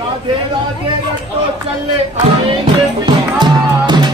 राधे राधे रटो चले आएंगे बिहारी।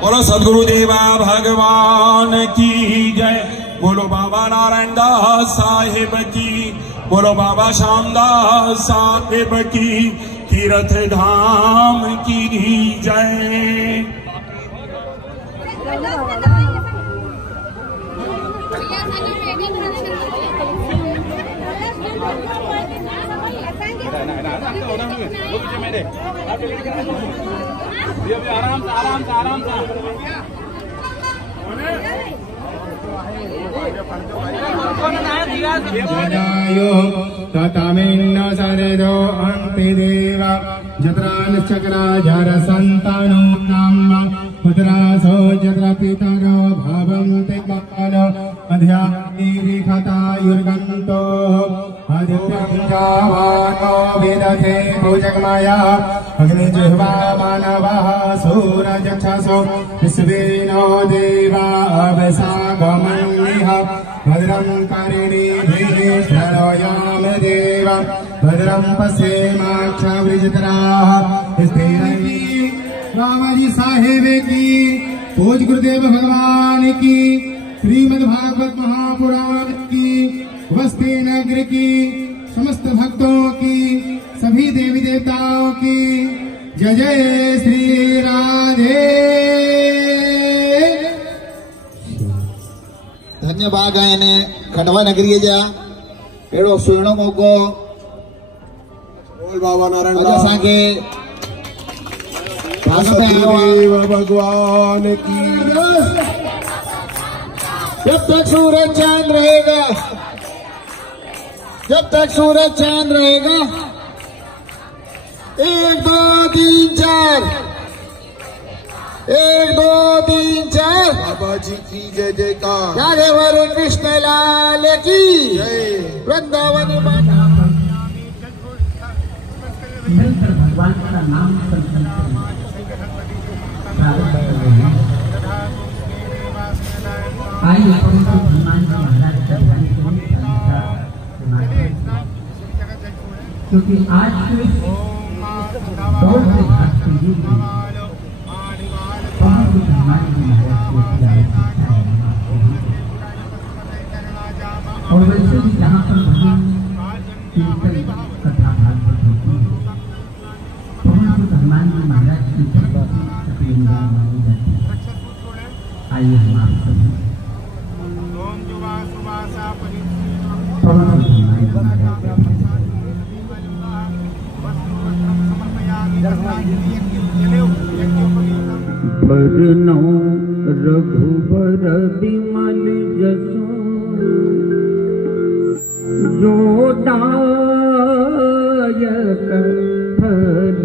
बोलो सदगुरु देवा भगवान की जय। बोलो बाबा नारायण दास साहिब की। बोलो बाबा श्यामदास साहिब की। तीर्थ धाम की जय। आराम से जनायो ततमिन्न सरिदो अन्ति देवा जत्रानश्चक्रा जर संतानो नाम पुत्रासो जत्र पितरो भवन्ति कालो अध्यात्मिकतायुर्गन्तो आदित्यञ्जावानो विदधे भुजगमया अग्निजिह्वा मानवः सूरजक्षसो विश्वेनो देवा अवसागमन्यः भद्रं कर्णेभिः शृणोयाम देवा भद्रं पश्येमाक्षवृजत्राः स्थिरैः। बाबा जी साहेब की, पूज्य गुरुदेव भगवान की, श्रीमद् भागवत महापुराण की, वस्ती नगर की, समस्त भक्तों की, सभी देवी देवताओं की जय जय श्री राधे। धन्यवाद गायने खंडवा नगरी जा एड़ो सुनो मोको बोल बाबा नारायण दास के देव भगवान की। जब तक सूरज चांद रहेगा, जब तक सूरज चांद रहेगा, 1 2 3 4 1 2 3 4 बाबा जी की जय जयकार। राधे हरे कृष्ण लाल की जय। वृंदावन भगवान का नाम प्रारंभ कर रहे हैं। आइए पवित्र हनुमान जी महाराज का ध्यान करें, क्योंकि आज के दौर से आज के युग में पवित्र हनुमान जी महाराज की आवश्यकता है। और वैसे भी जहाँ पर भजन कीर्तन कथा भागवत होती है, पवित्र हनुमान जी महाराज की मानी जाती है। आइए हम आप सभी बरनौ रघुबर बिमल जसु जो दायक फल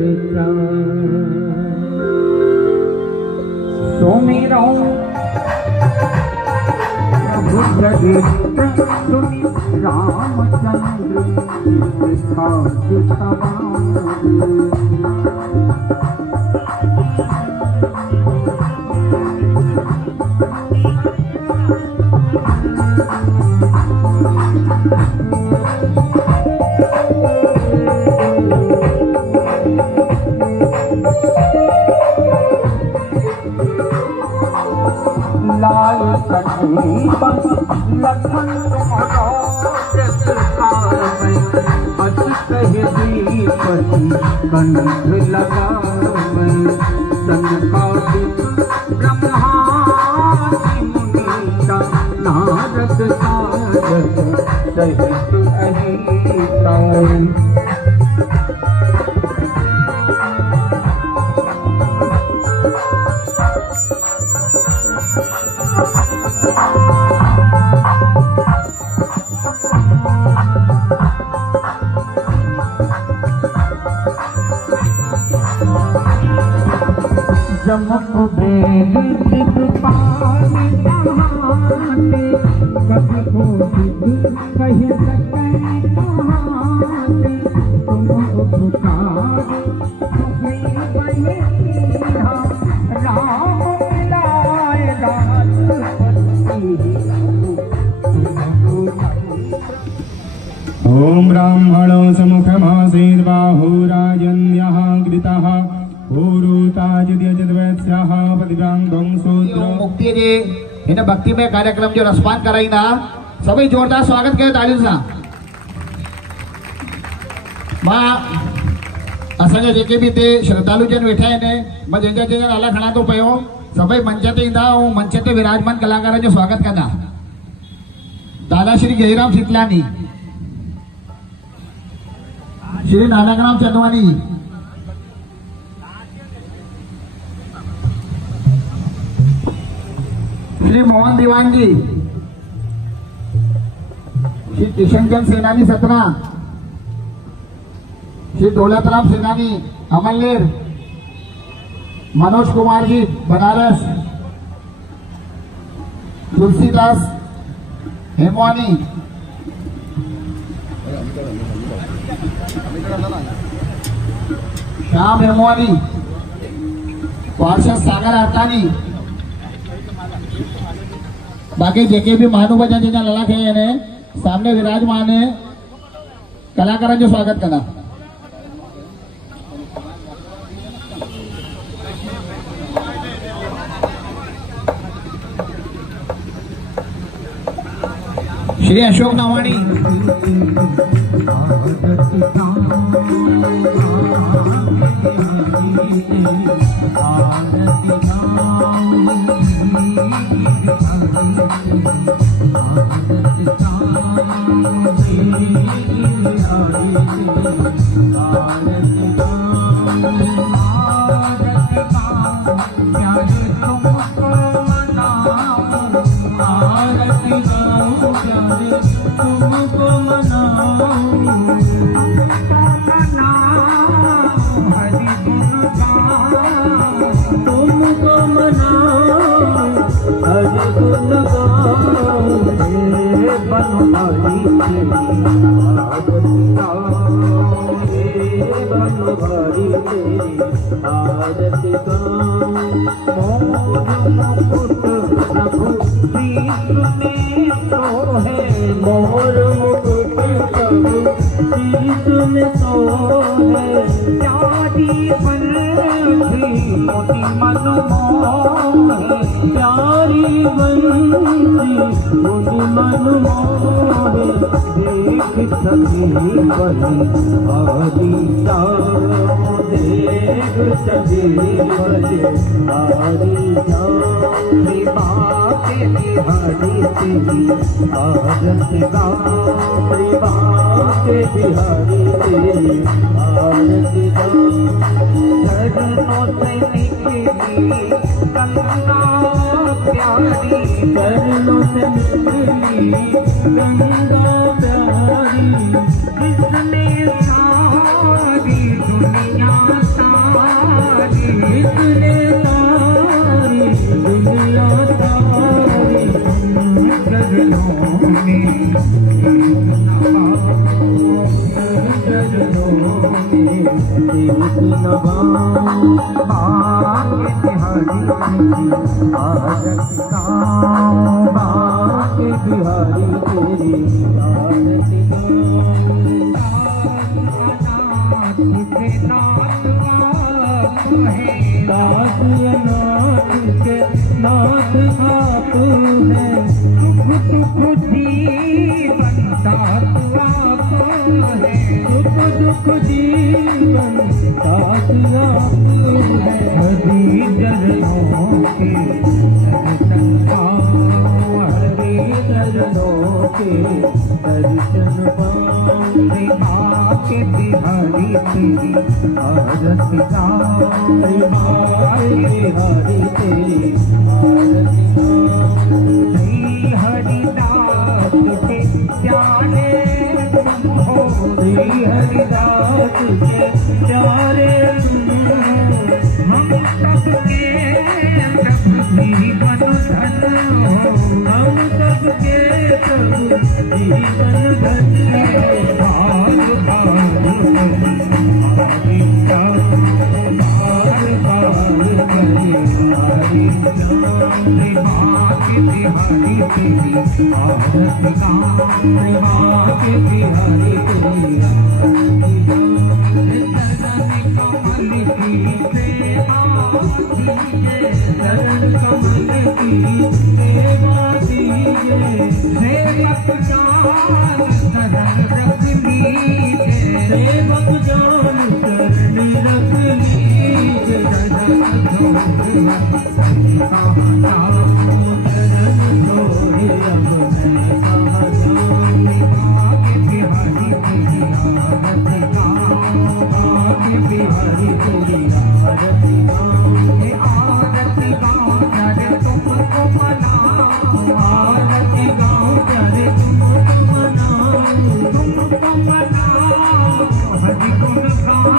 सुमिरौ प्रभु सुनि रामचंद्र लाल लखन कंठ लगा सनकादि ब्रह्मादि मुनीषा नारद सारद सहित अहिता जमक भेद दिखपाल कहाते कभी को कह सके कहाते तुम पुकार राम मिलाए ओम ब्राह्मणो समुखमासीत् बाहुराजन्यः कृतः मुक्ति जे इन भक्तिमय कार्यक्रम जो रसपान कराई ना सभी जोरदार स्वागत कयो तालियुनि सां। मां असांजा जेके बि हिते श्रद्धालु जन वेठा आहिनि, मां जंहिंजा नाला खणा थो पियो, सभई मंच ते ईंदा ऐं मंच ते विराजमान कलाकारनि जो स्वागत कंदा। दादा श्री जयराम शीतलानी, श्री नानकराम चंदवानी, श्री मोहन दीवान जी, श्री किशनचंद सेनानी सतना, श्री दौलतराम सेनानी अमलनेर, मनोज कुमार जी बनारस, तुलसीदास हेमवानी, श्याम हेमवानी, पार्षद सागर अर्थानी, बाकी जेके भी महानुभाव जंहिंजा नाला खया आहिनि सामने विराजमान है, कलाकारनि जो स्वागत कंदा। श्री अशोक नवाणी, तुमको मनाओ हरि गुण गाओ, तुमको मनाओ हरि गुण गाओ, हे बनवारी तेरी बनवारी तेरी आरती गाओ, मोर मुकुट प्रभु में सोहे मोर मुकुट सब शीश में सोहे प्यारी बंसी मोती मन मोहे प्यारी बंसी मोती मन मोहे देख सभी बड़ी आदि जाओ देख सभी बड़ी आदि जाओ बाके बिहारी तेरी आरती गाओ बाके बिहारी तेरी आरती गाओ चरणों से निकली गंगा प्यारी चरणों से निकली गंगा प्यारी जिसने सारी दुनिया सारी जिसने सारी दुनिया सारी गगनों में एक नवां बाके बिहारी तेरी आरती गाओ बाके बिहारी तेरी आरती दास अनाथ के नाथ आप है सुख दुख जीवन दास आप है सुख दुख जीवन दास आप है हरि चरणों के दर्शन पाओ हरि चरणों के दर्शन पाओ बाके बिहारी तेरी आरती गाओ बाके बिहारी तेरी आरती गाओ श्री हरिदास के प्यारे तुम हो श्री हरिदास के प्यारे हम सबके प्रभु जीवन धन हो हम सबके प्रभु जीवन धन बार बाके बिहारी तेरी आरती गाओ बाके बिहारी तेरी आरती चरण कमल की सेवा कीजिए सेवक जान शरण रख लीजिए सेवक जान शरण रख लीजिए चरण छोड़े कहाँ जाऊं चरण छोड़े अब मैं कहाँ जाऊं बाके बिहारी तेरी आरती गाओ बाके बिहारी तेरी आरती गाओ आरती गाओ प्यारे तुमको मनाओ आरती गाओ प्यारे तुमको मनाओ हरि गुण गाओ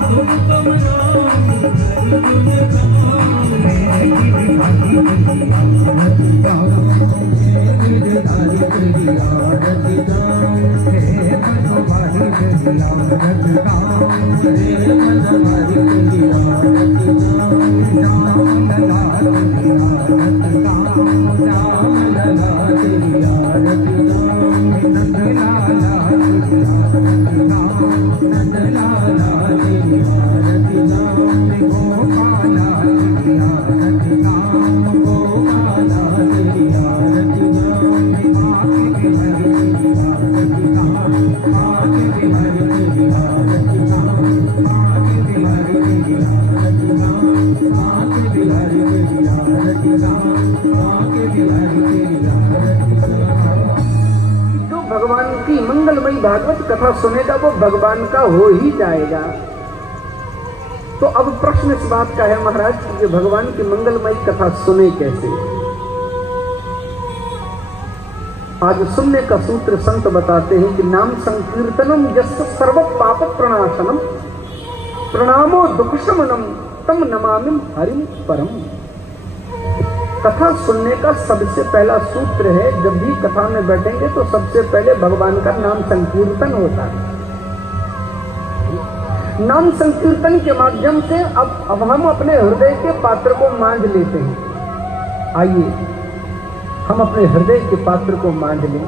तुमको मनाओ हरि गुण गाओ मेरी बिहारी तेरी आरती गाओ मेरी धारी तेरी आरती गाओ हे मनोहारी तेरी आरती गाओ हे मनोहारी तेरी आरती गाओ राम लला तेरी आरती गाओ राम लला तेरी आरती गाओ नंद लाला तेरी आरती गाओ नंद लाला तेरी आरती गाओ गोपाला तेरी आरती गाओ गोपाला तेरी आरती गाओ बाके बिहारी तेरी आरती गाओ बाके बिहारी तेरी आरती गाओ बाके बिहारी तेरी आरती गाओ बाके बिहारी तेरी आरती गाओ बाके बिहारी तेरी आरती गाओ। जो भगवान की मंगलमयी भागवत कथा सुनेगा वो भगवान का हो ही जाएगा। तो अब प्रश्न इस बात का है महाराज कि भगवान की मंगलमयी कथा सुने कैसे। आज सुनने का सूत्र संत बताते हैं कि नाम संकीर्तनम यस्य सर्व पाप प्रणाशनम प्रणामो दुख शमनम तम नमामि हरिम परम। कथा सुनने का सबसे पहला सूत्र है, जब भी कथा में बैठेंगे तो सबसे पहले भगवान का नाम संकीर्तन होता है। नाम संकीर्तन के माध्यम से अब हम अपने हृदय के पात्र को मांझ लेते हैं। आइए हम अपने हृदय के पात्र को मान लें।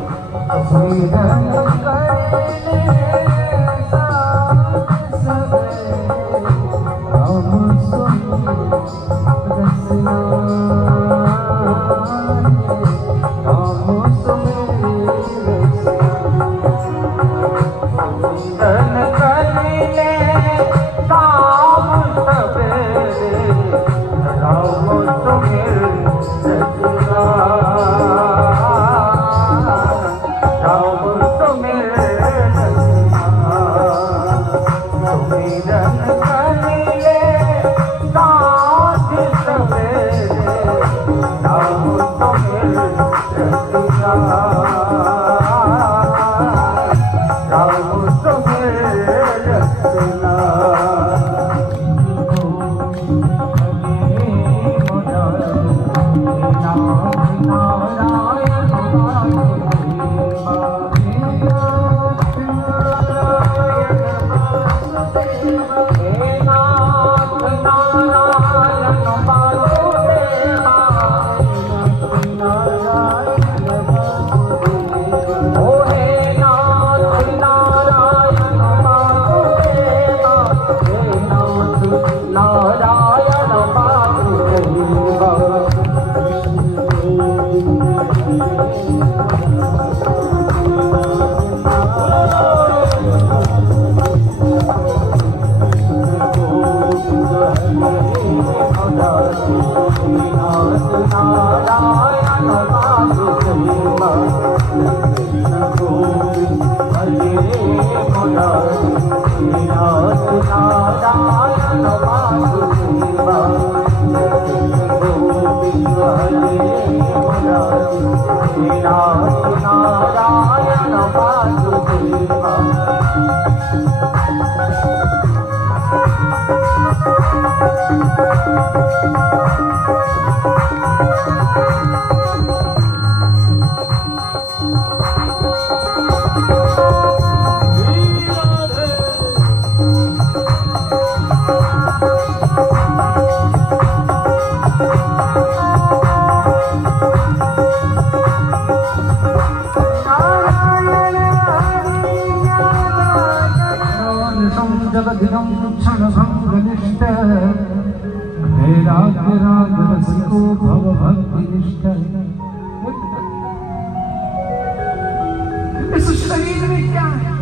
इस शरीर में क्या है?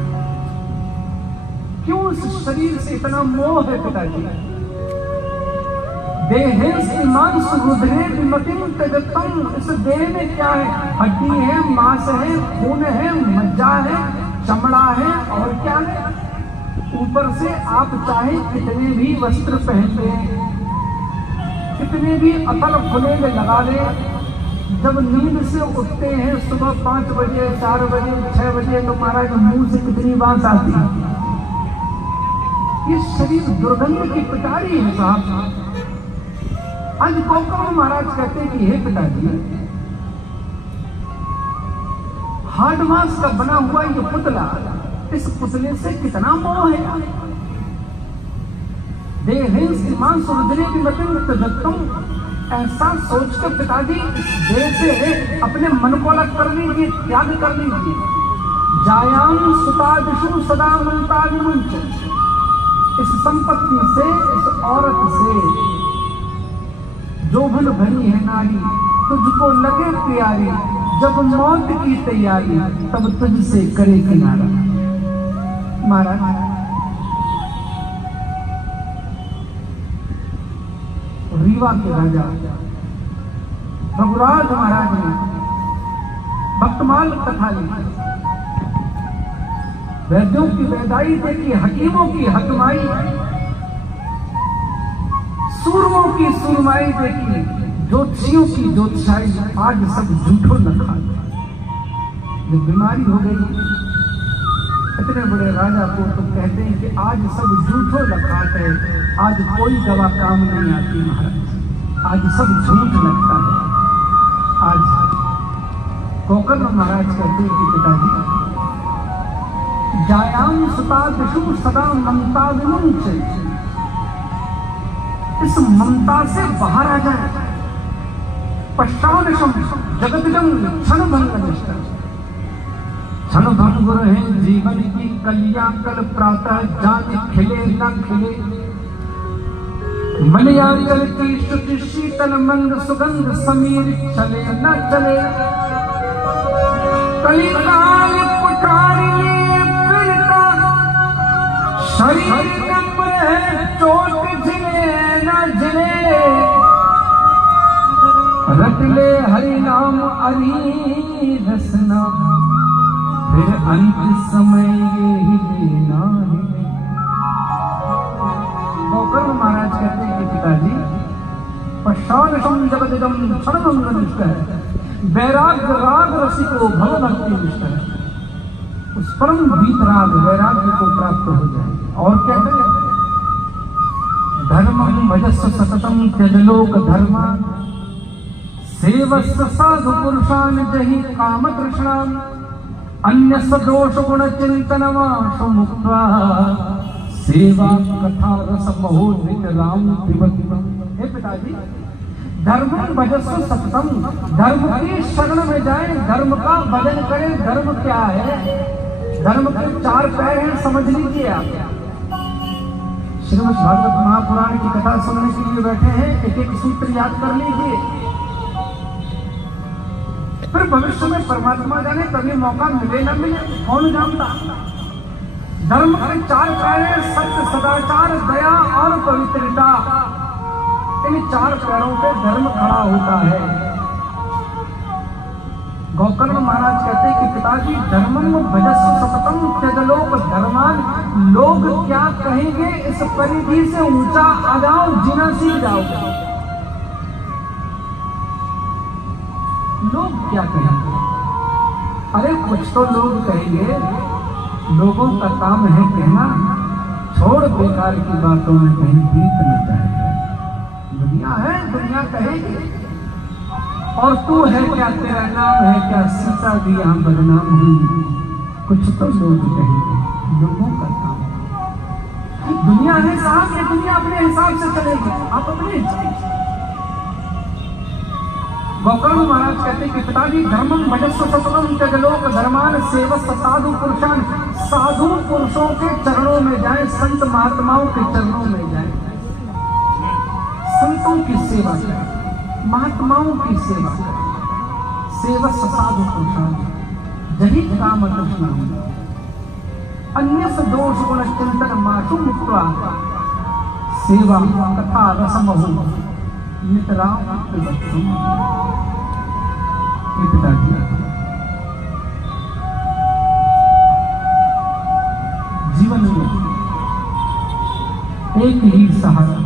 क्यों इस शरीर से इतना मोह है पिताजी? देहेंस रुद्रे विमतिम तजतम, इस देह में क्या है? हड्डी है, मांस है, खून है, मज्जा है, चमड़ा है, और क्या है? ऊपर से आप चाहे कितने भी वस्त्र पहन लें, कितने भी अकल खुले में लगा लें, जब नींद से उठते हैं सुबह 5 बजे, 4 बजे, 6 बजे, तो महाराज मुंह से कितनी बात आती है। ये शरीर दुर्गंध की पिटारी है साहब। आज गौतम महाराज कहते हैं कि हे पिताजी, हार्डवास का बना हुआ ये पुतला, इस पुतले से कितना मोह है। ऐसा सोचकर पिताजी देह से अपने मन को अलग कर लीजिए, त्याग कर लीजिए। जायाम सुतादिशु सदा मनता विमुंच, इस संपत्ति से, इस औरत से जो भल भरी है नारी, तुझको लगे प्यारी, जब मौत की तैयारी तब तुझसे करे किनारा। महाराज रीवा के राजा रघुराज महाराज ने भक्तमाल कथा लिखी, वैद्यों की वैदाई देखी, हकीमों की हकमाई, सूरमों की सुरमाई देखी, ज्योतिषियों की ज्योतिषाई, आज सब झूठो न खा। जब बीमारी हो गई इतने बड़े राजा को, तो कहते हैं कि आज सब झूठो न खाते हैं, आज कोई दवा काम नहीं आती महाराज, आज सब झूठ लगता है। आज गोकर्ण महाराज कहते हैं कि पिताजी, जायाम सुता विषु सदा ममता विमुंच, इस ममता से बाहर आ जाए पश्चादशम जगतजम क्षण भंग निष्ठा। क्षण भंग रहे जीवन की कलियां कल प्रातः जाने खिले न खिले। मलयाचल की श्रुति शीतल मंद सुगंध समीर चले न चले। कलिकाल पुकारिए फिरता शरीर कंप रहे चोट झिले न झिले। रट ले हरि नाम अरी रसना फिर अंत समय ये ही लेना है। गोकर्ण महाराज कहते हैं कि पिताजी पश्चादशम जगदिदम क्षणभंग निष्ठ है। वैराग्य राग रसिको भव भक्ति निष्ठ है। उस परम वीतराग वैराग्य को प्राप्त हो जाए। और क्या करें? धर्मं भजस्व सततम त्यजलोक धर्मा सेवस्व साधु पुरुषान जहि काम तृष्णान अन्य सदोष गुण चिंतनवाशु मुक्त्वा सेवा कथा रस महोद्रित राम पिबतिम। हे पिताजी, धर्म भजस्व सततम, धर्म की शरण में जाए, धर्म का भजन करें। धर्म क्या है? धर्म के 4 पैर हैं, समझ लीजिए आप। श्रीमद् भागवत महापुराण की कथा सुनने के लिए बैठे हैं, एक एक सूत्र याद कर लीजिए। फिर भविष्य में परमात्मा जाने कभी मौका मिले न मिले, कौन जानता। धर्म के 4 पैर हैं, सत्य, सदाचार, दया और पवित्रता। इन 4 पैरों पे धर्म खड़ा होता है। गोकर्ण महाराज कहते हैं कि पिताजी धर्मम भजस्व सततम त्यजलोक धर्मान। लोग क्या कहेंगे इस परिधि से ऊंचा आ जाओ, जीना सीख जाओ। लोग क्या कहेंगे? अरे कुछ तो लोग कहेंगे, लोगों का काम है कहना, छोड़ बेकार की बातों में कहीं बीत न जाए। दुनिया है, दुनिया कहेगी। और तू है क्या, तेरा नाम है क्या, सीता भी यहाँ बदनाम हुई। कुछ तो लोग कहेंगे, लोगों का काम। दुनिया है साहब, ये दुनिया अपने हिसाब से चलेगी, आप अपने हिसाब से। गोकर्ण महाराज कहते हैं कि पिताजी धर्मम भजस्व सततम त्यजलोक धर्मान सेवस्व साधु पुरुषान। साधु पुरुषों के चरणों में जाए, संत महात्माओं के चरणों में जाए, संतों की सेवा करें, महात्माओं की सेवा करें। सेवस्व साधु पुरुषान जही काम कृष्ण अन्य दोष गुण चिंतन माशु मुक्त्वा सेवा कथा रसमहु मित्राम पिबतिम। पिताजी जीवन में एक ही सहारा,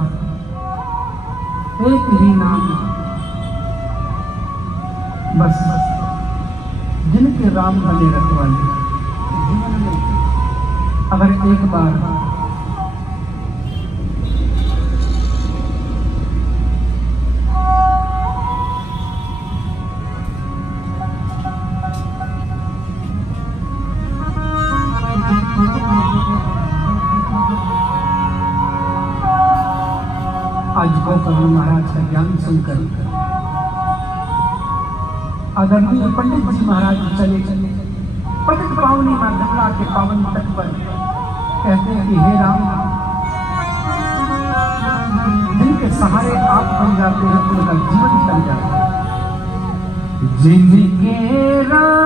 एक ही नाम, बस जिनके राम भले रखवाले। जीवन में अगर एक बार आज गोकर्ण महाराज का ज्ञान सुनकर आदरणीय पंडित जी महाराज चले पतित पावनी मां गंगा के पावन तट पर कहते हैं कि हे राम, जिनके सहारे आप बन जाते हैं उनका जीवन चल जाता है। जिनके राम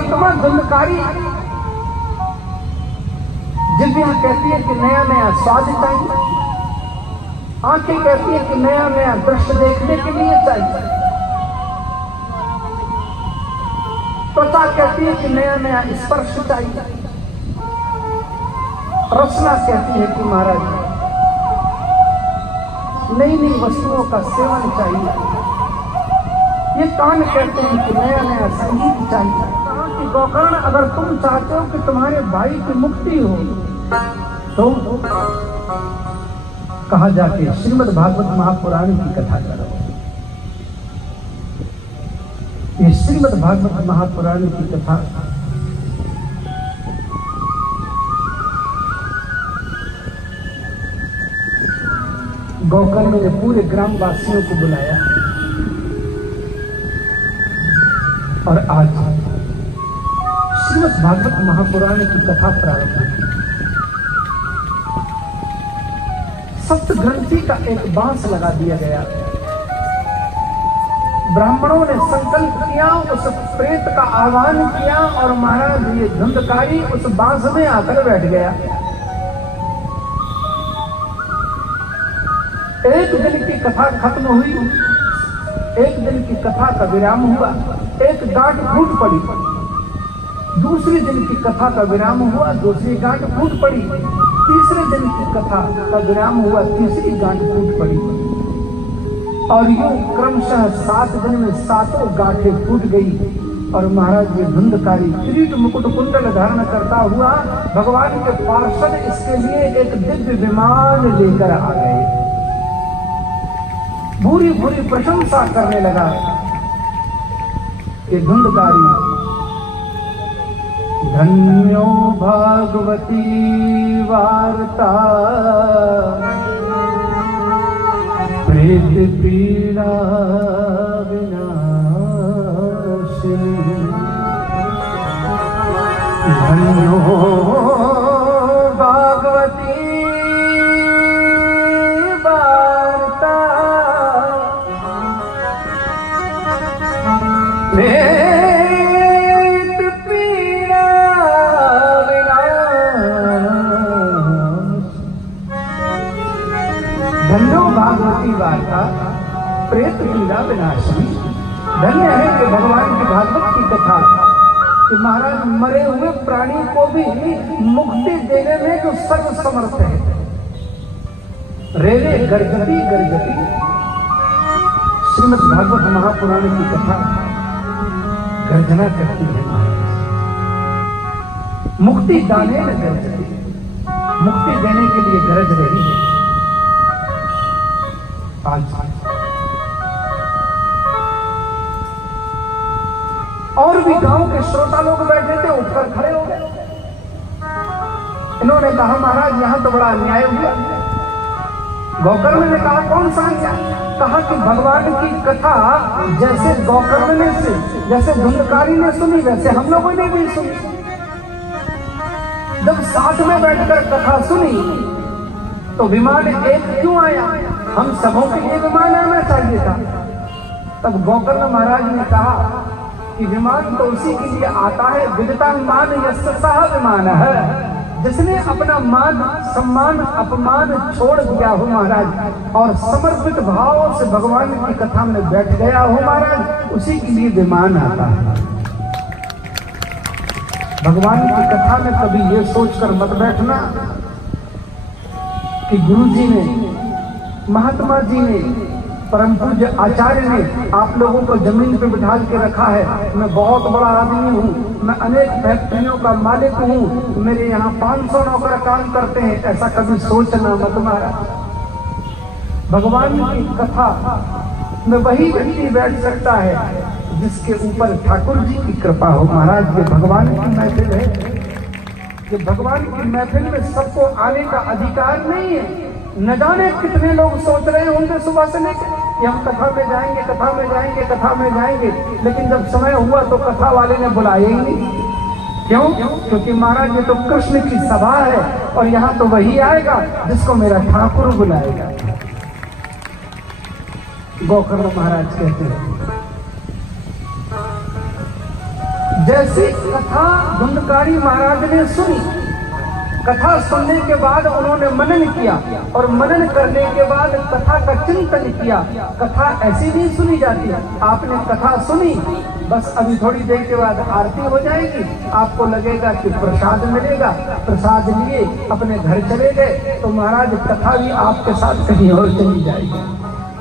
जीवात्मा धुंधकारी, जिभ्या कहती है कि नया नया स्वाद चाहिए, आंखें कहती है कि नया नया दृश्य देखने के लिए चाहिए, त्वचा कहती है कि नया नया स्पर्श चाहिए, रचना कहती है कि महाराज नई नई वस्तुओं का सेवन चाहिए, ये कान कहते हैं कि नया नया संगीत चाहिए। कहा कि गोकर्ण, अगर तुम चाहते हो कि तुम्हारे भाई की मुक्ति हो तो कहा जाके श्रीमद् भागवत महापुराण की कथा करो। ये श्रीमद् भागवत महापुराण की कथा गोकर्ण ने पूरे ग्रामवासियों को बुलाया और आज श्रीमद् भागवत महापुराण की कथा प्रारंभ हुई। सप्त ग्रंथि का एक बांस लगा दिया गया। ब्राह्मणों ने संकल्प किया, उस प्रेत का आह्वान किया और महाराज ये धुंधकारी उस बांस में आकर बैठ गया। एक दिन की कथा खत्म हुई, एक दिन की कथा का विराम हुआ, एक गांठ फूट पड़ी। दूसरे दिन की कथा का विराम हुआ, दूसरी गांठ फूट पड़ी। तीसरे दिन की कथा का विराम हुआ, तीसरी गांठ फूट पड़ी। और यूं क्रमशः 7 दिन में 7 गांठें फूट गई। और महाराज ये धुंधकारी किरीट मुकुट कुंडल धारण करता हुआ भगवान के पार्षद इसके लिए एक दिव्य विमान लेकर आ गए। भूरी भूरी प्रशंसा करने लगा कि धुंधकारी, धन्यो भागवती वार्ता प्रेत पीड़ा विनाशिनी, धन्यो भागवती वार्ता प्रेत पीड़ा धन्यो भागवती वार्ता प्रेत पीड़ा विनाशिनी। धन्य है कि भगवान की भागवत की कथा कि महाराज मरे हुए प्राणी को भी मुक्ति देने में जो सर्व समर्थ है। रेले गर्जती गर्जती श्रीमद् भागवत महापुराण की कथा गर्जना करती है। मुक्ति दाने में गर्जती, मुक्ति देने के लिए गरज रही है। आज और भी गांव के श्रोता लोग बैठे थे, उठकर खड़े हो गए। इन्होंने कहा महाराज यहां तो बड़ा अन्याय हुआ। गोकर्ण ने कहा कौन सा अन्याय? कहा कि भगवान की कथा जैसे गोकर्ण ने से जैसे धुंधकारी ने सुनी वैसे हम लोगों ने भी सुनी। जब साथ में बैठकर कथा सुनी तो विमान एक क्यों आया? हम सबों के लिए विमान आना चाहिए था। तब गोकर्ण महाराज ने कहा कि विमान तो उसी के लिए आता है, विदिता मान यस्य सह विमान है, जिसने अपना मान सम्मान अपमान छोड़ दिया हो महाराज और समर्पित भाव से भगवान की कथा में बैठ गया हो महाराज, उसी के लिए विमान आता है। भगवान की कथा में कभी ये सोचकर मत बैठना कि गुरु जी ने, महात्मा जी ने, परम पूज्य आचार्य ने आप लोगों को जमीन पे बिठा के रखा है। मैं बहुत बड़ा आदमी हूँ, मैं अनेक फैक्ट्रियों का मालिक हूँ, मेरे यहाँ 500 नौकर काम करते हैं, ऐसा कभी सोचना मत महाराज। भगवान की कथा में वही व्यक्ति बैठ सकता है जिसके ऊपर ठाकुर जी की कृपा हो। महाराज ये भगवान की महफिल है, ये भगवान की महफिल में सबको आने का अधिकार नहीं है। न जाने कितने लोग सोच रहे होंगे सुबह से लेकर कि हम कथा में जाएंगे, कथा में जाएंगे, कथा में जाएंगे, लेकिन जब समय हुआ तो कथा वाले ने बुलाया ही नहीं। क्यों? क्योंकि महाराज ये तो कृष्ण की सभा है और यहाँ तो वही आएगा जिसको मेरा ठाकुर बुलाएगा। गोकर्ण महाराज कहते हैं जैसी कथा धुंधकारी महाराज ने सुनी, कथा सुनने के बाद उन्होंने मनन किया और मनन करने के बाद कथा का चिंतन किया। कथा ऐसी नहीं सुनी जाती। आपने कथा सुनी, बस अभी थोड़ी देर के बाद आरती हो जाएगी, आपको लगेगा कि प्रसाद मिलेगा, प्रसाद लिए अपने घर चले गए, तो महाराज कथा भी आपके साथ कहीं और चली जाएगी।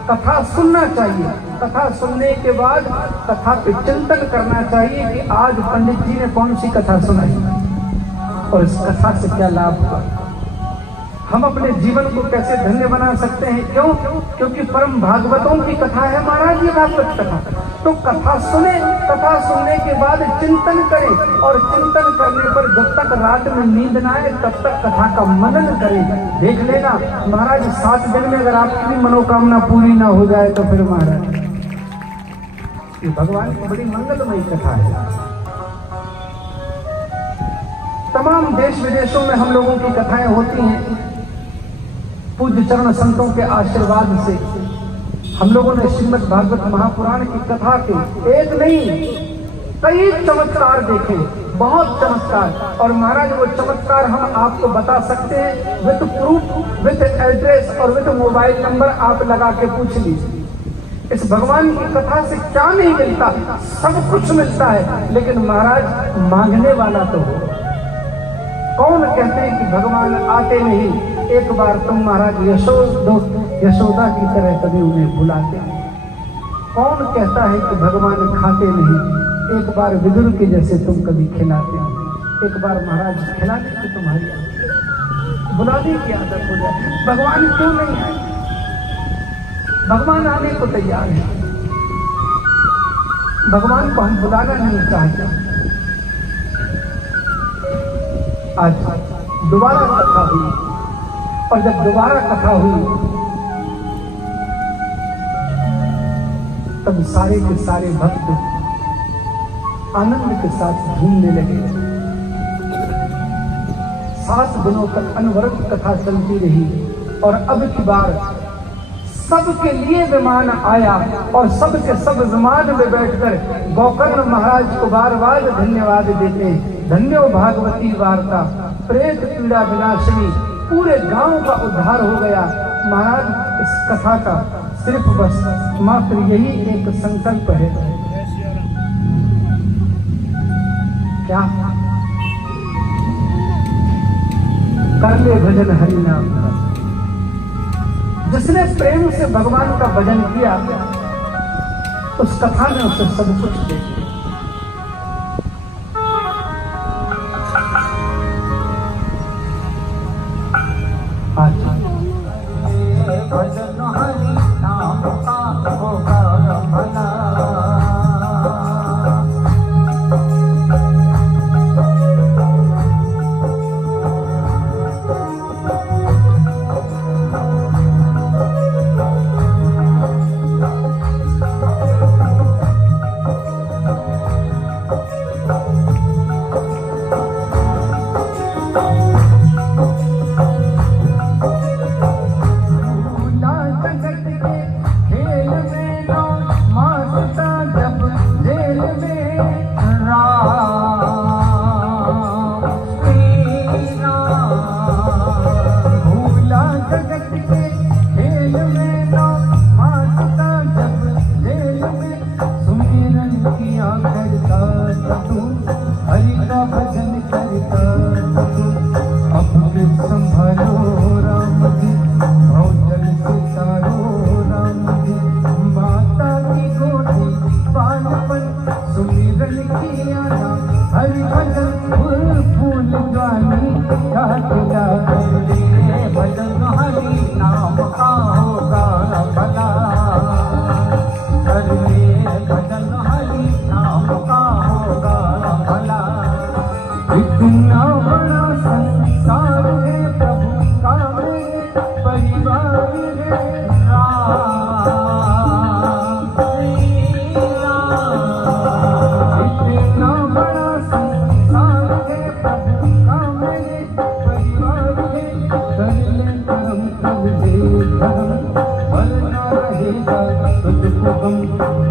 कथा सुनना चाहिए। कथा सुनने के बाद कथा पे चिंतन करना चाहिए कि आज पंडित जी ने कौन सी कथा सुनाई और इस कथा से क्या लाभ हुआ, हम अपने जीवन को कैसे धन्य बना सकते हैं। क्यों? क्योंकि परम भागवतों की कथा है महाराज, ये भागवत कथा। तो कथा सुने, कथा सुनने के बाद चिंतन करें और चिंतन करने पर जब तक रात में नींद ना आए तब तक कथा का मनन करें। देख लेना महाराज 7 दिन में अगर आपकी भी मनोकामना पूरी ना हो जाए तो फिर महाराज ये भगवान की बड़ी मंगलमयी कथा है। तमाम देश विदेशों में हम लोगों की कथाएं होती हैं। पूज्य चरण संतों के आशीर्वाद से हम लोगों ने श्रीमद् भागवत महापुराण की कथा के एक नहीं कई चमत्कार देखे, बहुत चमत्कार। और महाराज वो चमत्कार हम आपको बता सकते हैं विद प्रूफ, विद एड्रेस और विद मोबाइल नंबर। आप लगा के पूछ लीजिए इस भगवान की कथा से क्या नहीं मिलता, सब कुछ मिलता है। लेकिन महाराज मांगने वाला तो हो। कौन कहते हैं कि भगवान आते नहीं, एक बार तुम महाराज यशोदा की तरह कभी उन्हें बुलाते हैं। कौन कहता है कि भगवान खाते नहीं, एक बार विदुर के जैसे तुम कभी खिलाते हो। एक बार महाराज खिलाने की तुम्हारी बुलाने की आदत हो जाए। भगवान क्यों नहीं आए? भगवान आने को तैयार है, भगवान को हम बुलाना नहीं चाहते। आज दोबारा कथा हुई और जब दोबारा कथा हुई तब सारे के सारे भक्त आनंद के साथ झूमने लगे। 7 दिनों तक अनवरत कथा चलती रही और अब की बार सबके लिए विमान आया और सबके सब विमान में बैठकर गोकर्ण महाराज को बार बार धन्यवाद देते हैं। धन्यो भागवती वार्ता, प्रेत पीड़ा विनाशिनी, पूरे गांव का उद्धार हो गया। महाराज इस कथा का सिर्फ बस मात्र यही एक संकल्प है, क्या? कर ले भजन हरि नाम। जिसने प्रेम से भगवान का भजन किया उस कथा में उसे सब कुछ दे दिया। भजन हरि नाम का होगा भला।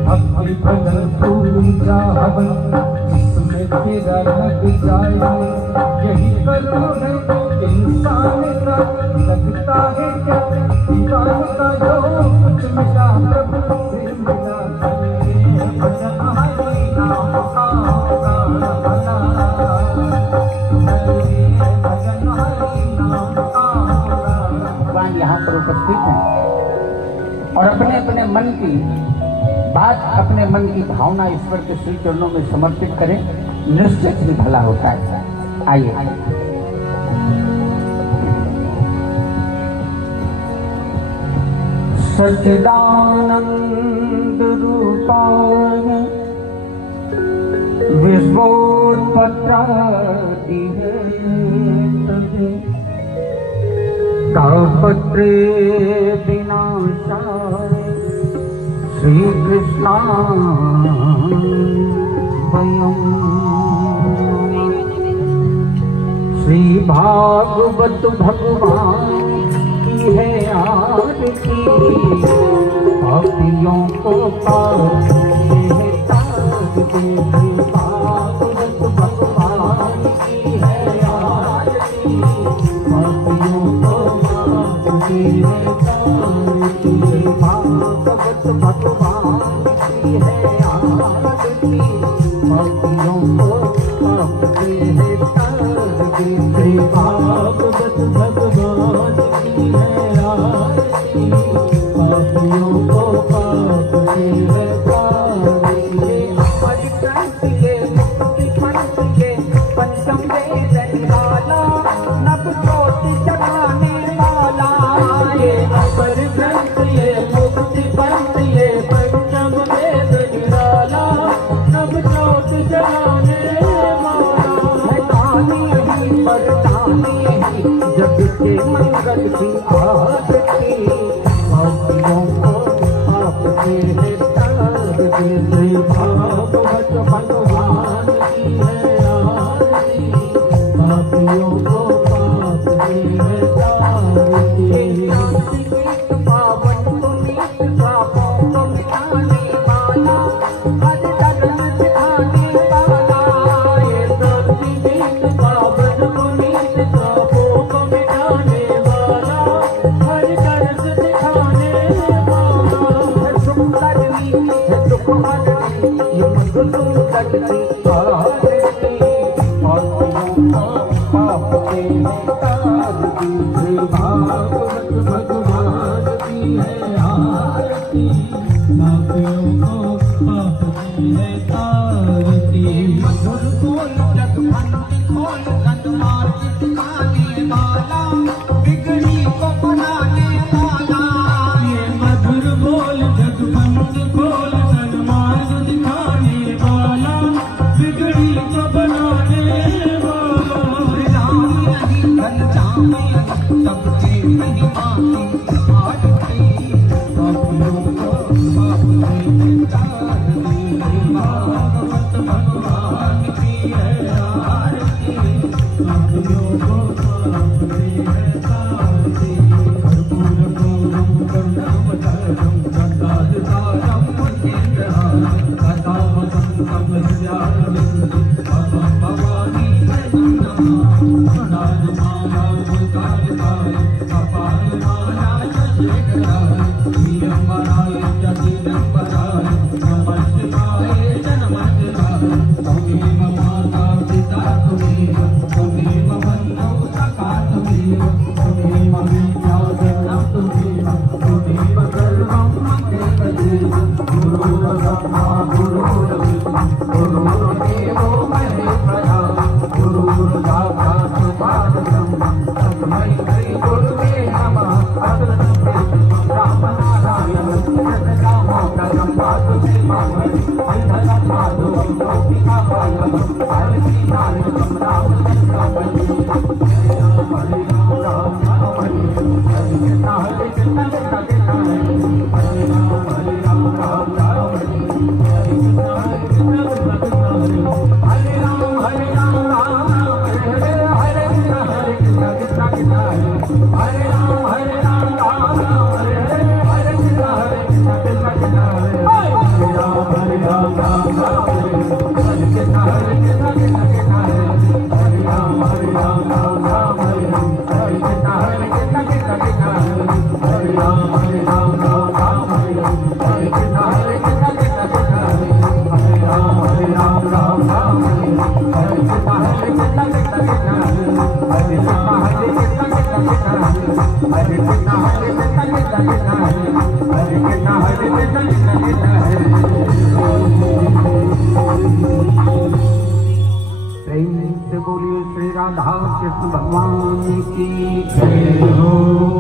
भक्ति भजन पूजा हवन जिसमें तेरा लग जाए, यही करो है इंसान का, लगता है क्या दीवार का, जो कुछ मिला प्रभु से मिला, भजन हरि नाम का गाना, भजन हरि नाम का। भगवान यहाँ पर उपस्थित हैं और अपने अपने मन की बात, अपने मन की भावना ईश्वर के श्री चरणों में समर्पित करें, निश्चित ही भला होता है। आइए सच्चिदानंद रूपाय विश्वोत्पत्ति तापत्रे विनाशाय श्री कृष्णाय श्री भागवत भगवान की है आरती, पापियों को पार भागवत भगवान की है आरती, पापियों को भागवत भगवान की है आरती, पापियों को भागवत भगवान की है आरती, पापियों को पाप से बचाइए। हमारी क्रांति मुक्ति पंथिए, पंचम वेद निकाला, नव ज्योति जगाने वाला, ये अपर ग्रंथ ये मुक्ति पंथिए, पंचम वेद निकाला, नव ज्योति जगाने वाला, है कहानी ही बरतानी ही जग के मंगल की आरती, पापियों को पाप से तार दे, भागवत भगवान की है आरती, पापियों को पाप से पावन पुनीत पापों को मिटाने वाला, हर धर्म सिखाने वाला, ये प्रतिष्ठित पावन पुनीत पापों को मिटाने वाला, हर धर्म सिखाने वाला, है सुंदर है दुख हरती, ये मधुर करती आरती, पापियों को पाप से तार दी, भागवत भगवान की है आरती, पापियों को पाप से तार दी। मधुर बोल जग भंती खोल, कंद मार दिखाने वाला, बिगड़ी को बनाने वाला, ये मधुर बोल जग भंती खोल, कंद मार दिखाने वाला, बिगड़ी को बनाने वाला, राम यही घन जाम यही सबके महिमा की आरती, पापियों को पाप से तार दी, भागवत भगवान की है आरती, पापियों को पाप से तार दी। कर्पूर गौरम करुणावतारम गंगाधरम मुनीन्द्रहारं, कथावतं तम हृदयारविन्दं, भवं भवानी हरे हरे कृष्णा हरे कृष्णा कृष्णा कृष्णा हरे कृष्णा हरे कृष्णा कृष्णा कृष्णा प्रेम से बोलिए श्री राधा कृष्ण भगवान की जय हो।